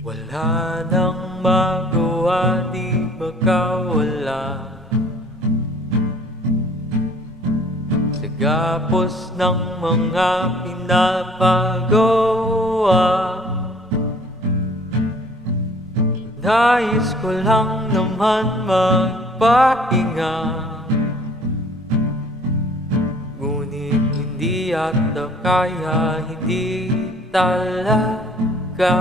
Wala nang magawa, di makawala sa gapos ng mga pinapagawa. Nais ko lang naman magpahinga, ngunit hindi yata kaya, hindi talaga.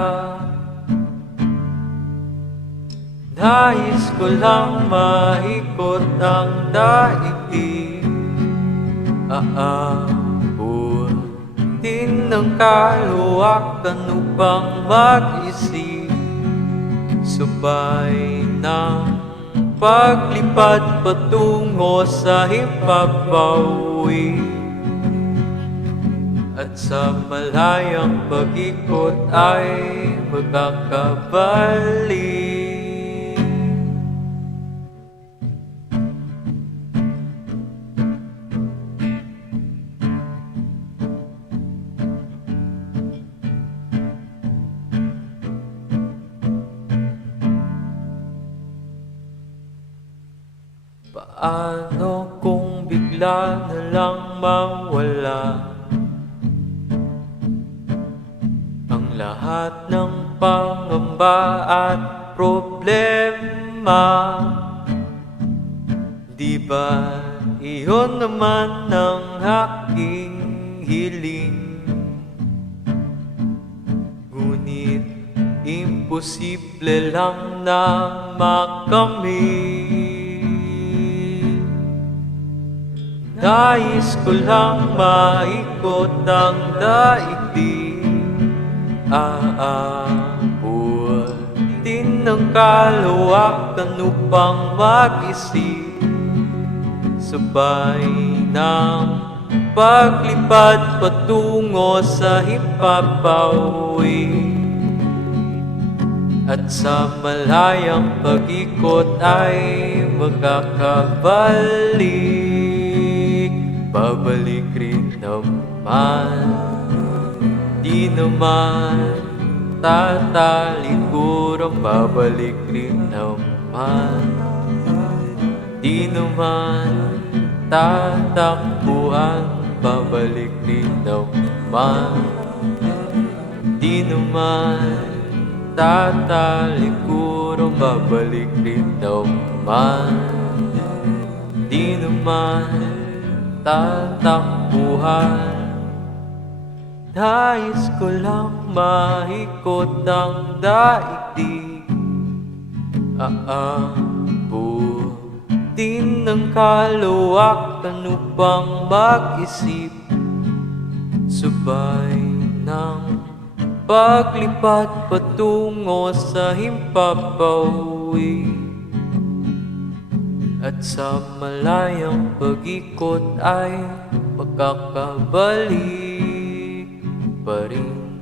Nais ko lang maikot ang daigdig, aabutin ng kaluwakan upang mag-isip, sabay ng paglipad patungo sa himpapawid, at sa malayang pag-ikot ay magkakabalik. Paano kung bigla na lang mawala ang lahat ng pangamba at problema? Di ba iyon naman ang aking hiling? Ngunit imposible lang na makamit. Nais ko lang maikot ang daigdig, aabutin ng kaluwakan upang mag-isip, sabay ng paglipad patungo sa himpapawid, at sa malayang pag-ikot ay magkakabalik. Babalik rin naman, di naman tatalikuran. Babalik rin naman, di naman tatakbuhan. Babalik rin naman, di naman tatalikuran. Babalik rin naman, di naman tatakbuhan. Nais ko lang maikot ang daigdig, aabutin ng kaluwakan upang mag-isip, sabay ng paglipad patungo sa himpapawid, at sa malayang pag-ikot ay magkakabalik pa rin.